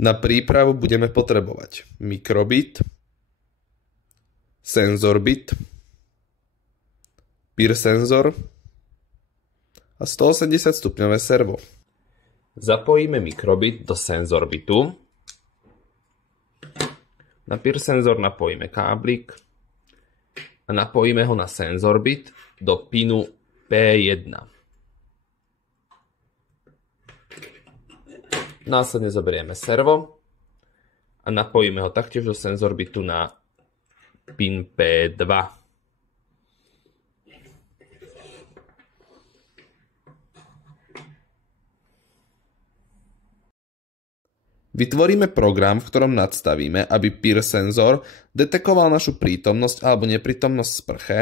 Na prípravu budeme potrebovať mikrobit, senzorbit, PIR senzor a 180 stupňové servo. Zapojíme mikrobit do senzorbitu. Na PIR senzor napojíme káblik a napojíme ho na senzorbit do pinu P1. Následne zoberieme servo a napojíme ho taktiež do senzorbitu na pin P2. Vytvoríme program, v ktorom nadstavíme, aby PIR senzor detekoval našu prítomnosť alebo neprítomnosť v sprche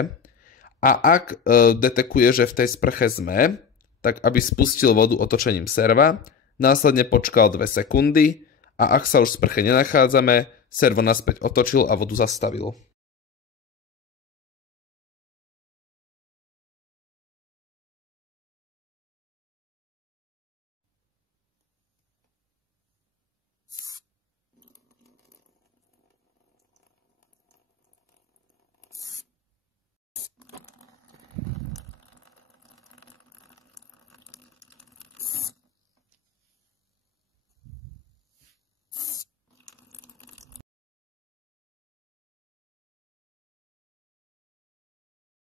a ak detekuje, že v tej sprche sme, tak aby spustil vodu otočením serva, následne počkal 2 sekundy a ak sa už v sprche nenachádzame, servo naspäť otočil a vodu zastavil.